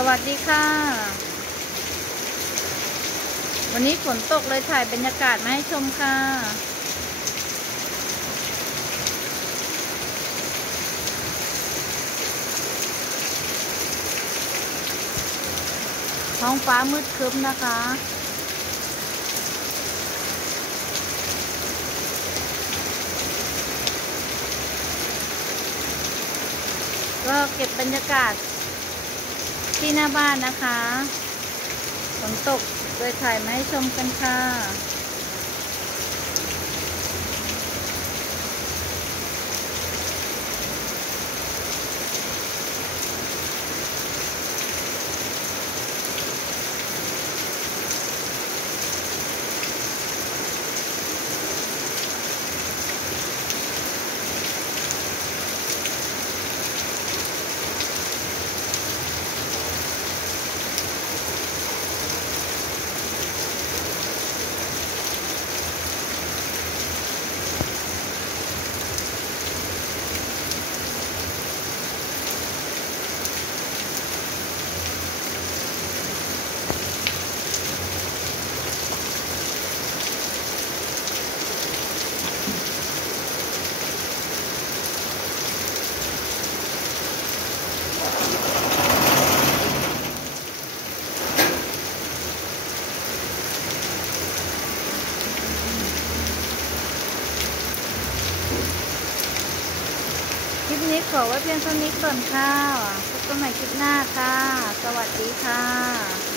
สวัสดีค่ะวันนี้ฝนตกเลยถ่ายบรรยากาศมาให้ชมค่ะท้องฟ้ามืดครึ้มนะคะก็เก็บบรรยากาศที่หน้าบ้านนะคะฝนตกเลยถ่ายมาให้ชมกันค่ะคลิปนี้ขอไว้เพียงเท่านี้ก่อนค่ะพบกันใหม่คลิปหน้าค่ะสวัสดีค่ะ